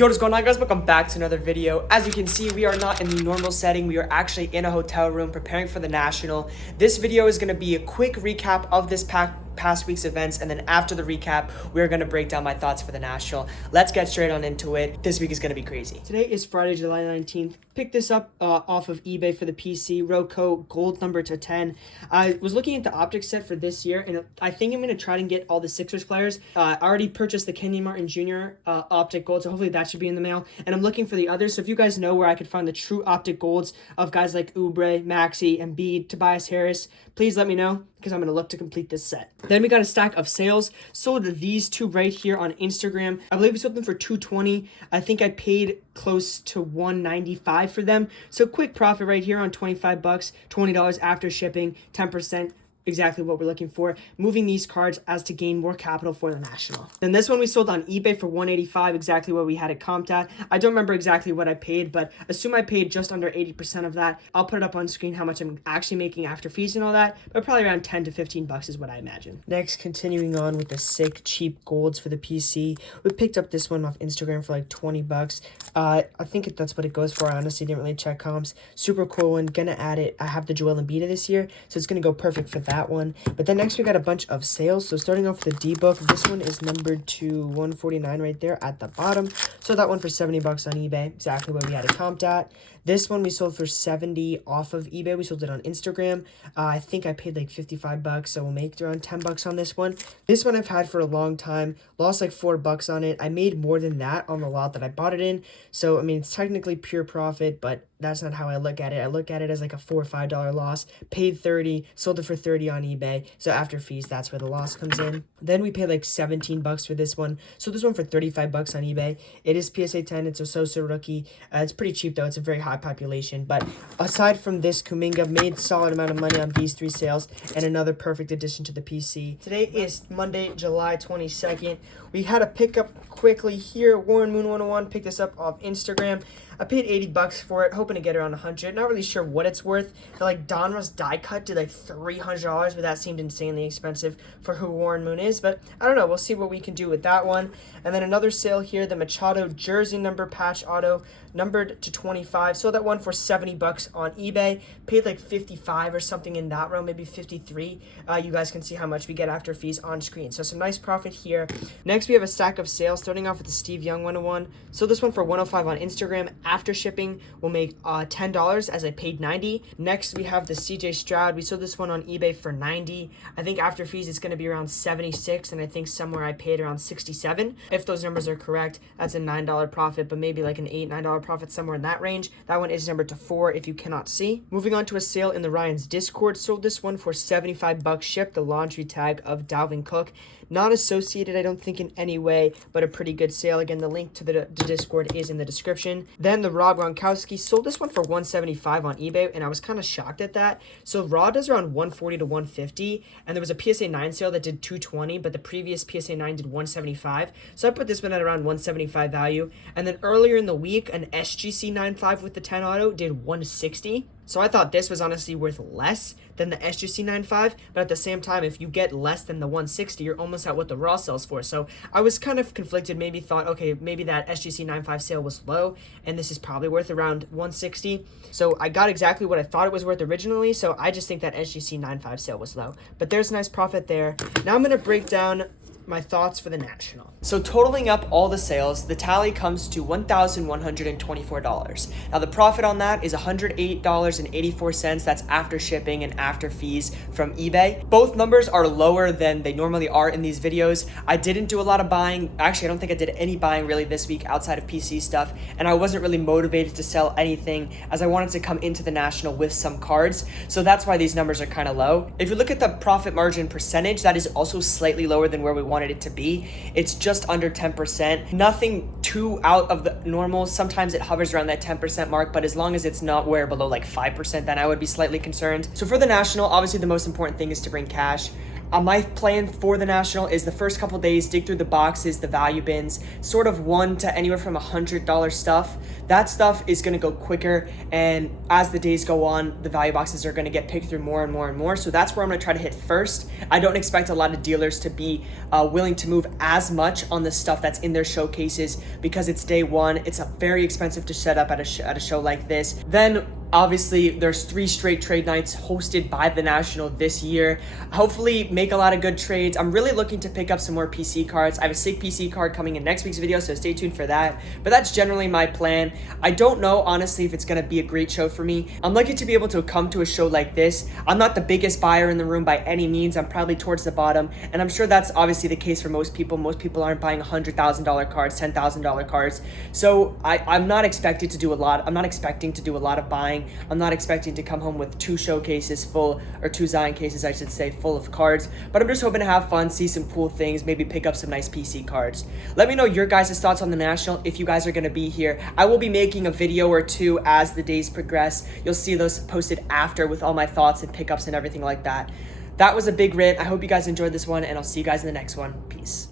Yo, what's going on, guys? Welcome back to another video. As you can see, we are not in the normal setting. We are actually in a hotel room preparing for the National. This video is going to be a quick recap of this past week's events, and then after the recap, we're going to break down my thoughts for the National. Let's get straight on into it. This week is going to be crazy. Today is Friday, July 19th. Picked this up off of eBay for the PC. Roco gold number to 10. I was looking at the optic set for this year, and I think I'm going to try and get all the Sixers players. I already purchased the Kenyon Martin Jr. Optic gold, so hopefully that should be in the mail. And I'm looking for the others, so if you guys know where I could find the true optic golds of guys like Oubre, Maxey, Embiid, Tobias Harris, please let me know, because I'm going to look to complete this set. Then we got a stack of sales. Sold these two right here on Instagram. I believe we sold them for $220. I think I paid close to $195 for them. So quick profit right here on $25, $20 after shipping, 10%. Exactly what we're looking for. Moving these cards as to gain more capital for the National. Then this one we sold on eBay for $185, exactly what we had it comped at. I don't remember exactly what I paid, but assume I paid just under 80% of that. I'll put it up on screen how much I'm actually making after fees and all that, but probably around 10 to 15 bucks is what I imagine. Next, continuing on with the sick cheap golds for the PC. We picked up this one off Instagram for like 20 bucks. I think that's what it goes for. I honestly didn't really check comps. Super cool one. Gonna add it. I have the Joel Embiid this year, so it's gonna go perfect for that one. But then next we got a bunch of sales. So starting off with the D-Book, this one is numbered to 149 right there at the bottom. So that one for 70 bucks on eBay, exactly what we had it comped at. This one we sold for 70 off of eBay. We sold it on Instagram. I think I paid like 55 bucks, so we'll make around 10 bucks on this one. This one I've had for a long time. Lost like 4 bucks on it. I made more than that on the lot that I bought it in. So, I mean, it's technically pure profit, but that's not how I look at it. I look at it as like a $4 or $5 loss. Paid 30, sold it for 30 on eBay. So after fees, that's where the loss comes in. Then we paid like 17 bucks for this one. So this one for 35 bucks on eBay. It is PSA 10. It's a Sosa rookie. It's pretty cheap though. It's a very high population. But aside from this, Kuminga made solid amount of money on these 3 sales and another perfect addition to the PC. Today is Monday, July 22nd. We had a pickup quickly here. Warren Moon 101 picked this up off Instagram. I paid 80 bucks for it, hoping to get around 100. Not really sure what it's worth. The Donruss die cut did like $300, but that seemed insanely expensive for who Warren Moon is. But I don't know. We'll see what we can do with that one. And then another sale here, the Machado jersey number patch auto, numbered to 25. Sold that one for 70 bucks on eBay. Paid like 55 or something in that row, maybe 53. You guys can see how much we get after fees on screen. So some nice profit here. Next, we have a stack of sales, starting off with the Steve Young 101. Sold this one for 105 on Instagram. After shipping, we'll make $10 as I paid 90. Next, we have the CJ Stroud. We sold this one on eBay for 90. I think after fees, it's going to be around 76, and I think somewhere I paid around 67. If those numbers are correct, that's a $9 profit, but maybe like an $8, $9 profit somewhere in that range. That one is numbered to 4 if you cannot see. Moving on to a sale in the Ryan's Discord. Sold this one for 75 bucks shipped, the laundry tag of Dalvin Cook. Not associated, I don't think, in any way, but a pretty good sale. Again, the link to the Discord is in the description. Then the Rob Gronkowski, sold this one for 175 on eBay, and I was kind of shocked at that. So Raw does around 140 to 150, and there was a PSA 9 sale that did 220, but the previous PSA 9 did 175. So I put this one at around 175 value. And then earlier in the week, an SGC 95 with the 10 auto did 160. So I thought this was honestly worth less than the SGC 95, but at the same time, if you get less than the 160, you're almost at what the Raw sells for. So I was kind of conflicted, maybe thought, okay, maybe that SGC 95 sale was low, and this is probably worth around 160. So I got exactly what I thought it was worth originally, so I just think that SGC 95 sale was low. But there's a nice profit there. Now I'm going to break down my thoughts for the National. So totaling up all the sales, the tally comes to $1,124. Now the profit on that is $108.84. That's after shipping and after fees from eBay. Both numbers are lower than they normally are in these videos. I didn't do a lot of buying. Actually, I don't think I did any buying really this week outside of PC stuff, and I wasn't really motivated to sell anything as I wanted to come into the National with some cards. So that's why these numbers are kind of low. If you look at the profit margin percentage, that is also slightly lower than where we wanted it to be. It's just under 10%. Nothing too out of the normal. Sometimes it hovers around that 10% mark, but as long as it's not where below like 5%, then I would be slightly concerned. So for the National, obviously the most important thing is to bring cash. My plan for the National is the first couple days, dig through the boxes, the value bins, sort of $1 to anywhere from $100 stuff. That stuff is going to go quicker, and as the days go on, the value boxes are going to get picked through more and more and more. So that's where I'm going to try to hit first. I don't expect a lot of dealers to be willing to move as much on the stuff that's in their showcases because it's day one. It's very expensive to set up at a show like this. Then obviously, there's 3 straight trade nights hosted by the National this year. Hopefully, make a lot of good trades. I'm really looking to pick up some more PC cards. I have a sick PC card coming in next week's video, so stay tuned for that. But that's generally my plan. I don't know, honestly, if it's going to be a great show for me. I'm lucky to be able to come to a show like this. I'm not the biggest buyer in the room by any means. I'm probably towards the bottom, and I'm sure that's obviously the case for most people. Most people aren't buying $100,000 cards, $10,000 cards. So I'm not expected to do a lot. I'm not expecting to do a lot of buying. I'm not expecting to come home with 2 showcases full, or 2 Zion cases, I should say, full of cards. But I'm just hoping to have fun, see some cool things, maybe pick up some nice PC cards. Let me know your guys' thoughts on the National if you guys are going to be here. I will be making a video or 2 as the days progress. You'll see those posted after with all my thoughts and pickups and everything like that. That was a big rant. I hope you guys enjoyed this one, and I'll see you guys in the next one. Peace.